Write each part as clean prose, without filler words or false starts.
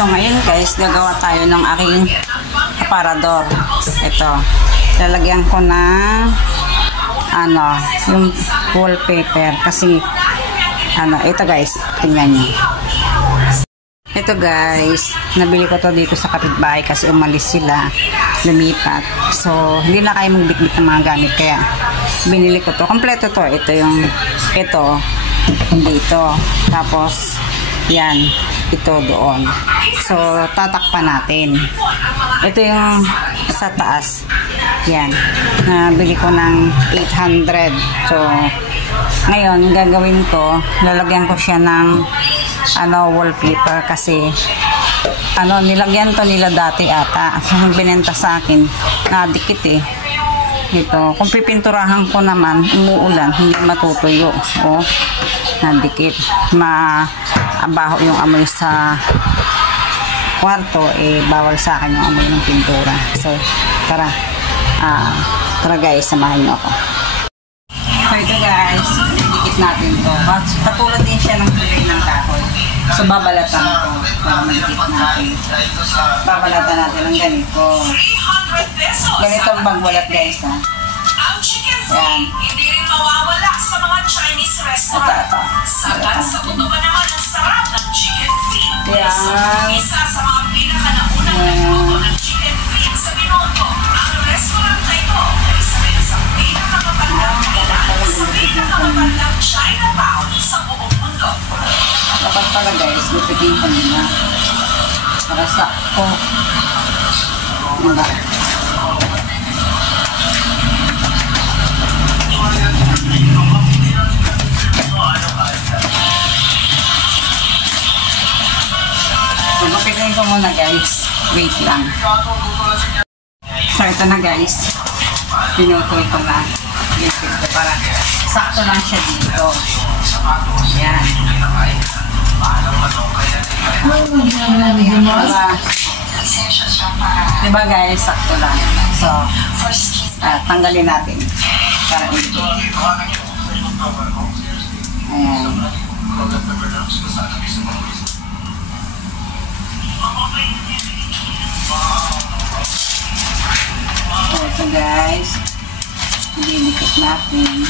So ngayon guys, gagawa tayo ng aking aparador. Ito. Lalagyan ko na yung wallpaper kasi ito guys, tingnan niyo. Ito guys, nabili ko to dito sa kapitbahay kasi umalis sila, lumipat. So hindi na kayo magbitbit ng mga gamit kaya binili ko to. Kompleto to. Ito dito. Tapos yan, ito doon. So tatakpan natin. Ito yung sa taas. Yan. Nabili ko ng 800. So ngayon gagawin ko, lalagyan ko siya ng wallpaper kasi nilagyan to nila dati ata. So binenta sa akin, nadikit eh. Ito, kung pipinturahan ko naman, umuulan, hindi matutuyo. O, nadikit. Maabaho yung amoy sa kwarto, bawal sa akin yung amoy ng pintura. So, tara guys, samahan nyo ako. So, ito guys, dikit natin to. Katulad din siya ng kulay ng kahoy. So, babalatan ko para madikit natin. Babalatan natin ng ganito. Ganito ang bagwalat guys, ha. Ang chicken feet, hindi rin mawawala sa mga Chinese restaurant. Sagat sa tutuban naman ang sarap ng chicken feet. Isa sa mga pinakanaunang nagluto ng chicken feet sa Binondo. Ang restaurant na ito ay isa rin sa pinakamagandang ilan sa pinakamagandang Chinatown sa buong mundo. Dapat pala guys, lupitin ko nila. Para sakto. Diba? So, lupitin ko muna guys. Wait lang. So, ito na guys. Pinutol ko na. Lipid ko para sakto lang siya dito. Yan. Diba guys, sakto lang. So, tanggalin natin para ito. Ayan. So, ito guys, didikit natin.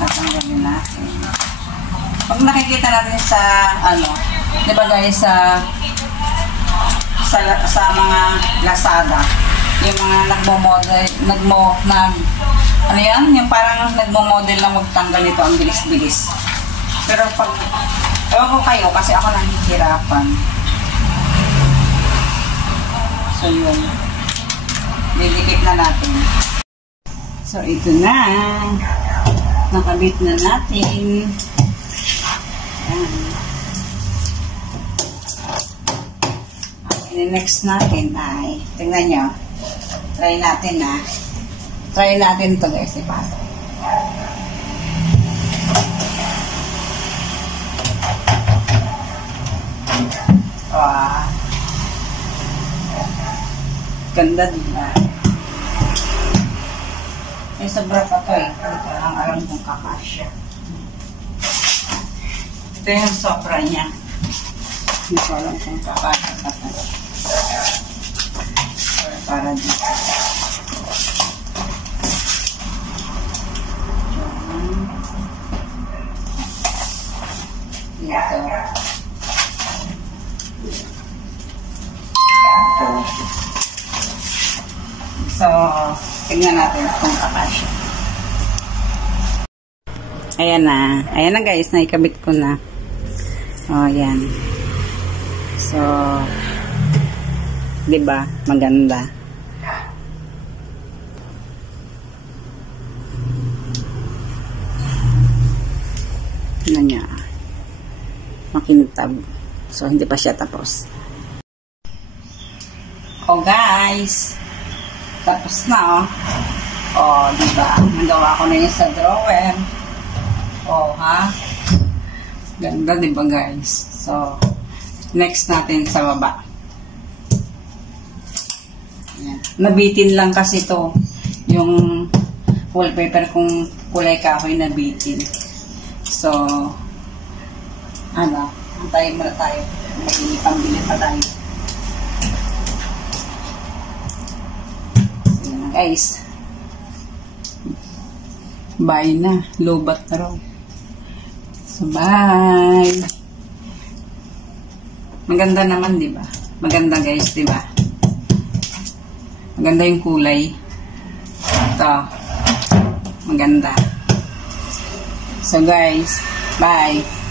Tatanggalin natin. Pag nakikita natin sa diba guys, sa mga Lazada, yung mga nagmo-model, yung parang nagmo-model lang magtanggal nito, ang bilis-bilis. Pero pag, ewan ko kayo, kasi ako nahihirapan. So yun, didikit na natin. So ito na, nakabit na natin. Next natin ay, tingnan nyo, try natin try natin ito guys, ipasok. Ganda din na. May sobra pa ito eh, parang alam kong kakasya. Ito yung sobra niya. Hindi ko alam kung kakasya pa ito. Para dito. Dito. So, tignan natin kung kakasya. Ayan na. Ayan na guys, naikabit ko na. O, ayan. So, diba? Maganda. Ano niya? Makintab. So, hindi pa siya tapos. Oh, guys. Tapos na, oh. Diba? Nagawa ko na yun sa drawer. Oh, ha? Ganda, diba, guys? So, next natin sa baba. Ayan. Nabitin lang kasi to yung wallpaper kung kulay kahoy nabitin. So, antayin muna tayo. may pambili pa tayo. So, yan guys. Bye na. Lobat na raw. So, bye. Maganda naman, di ba? Maganda guys, di ba? Maganda yung kulay. Ito. Maganda. So guys, bye.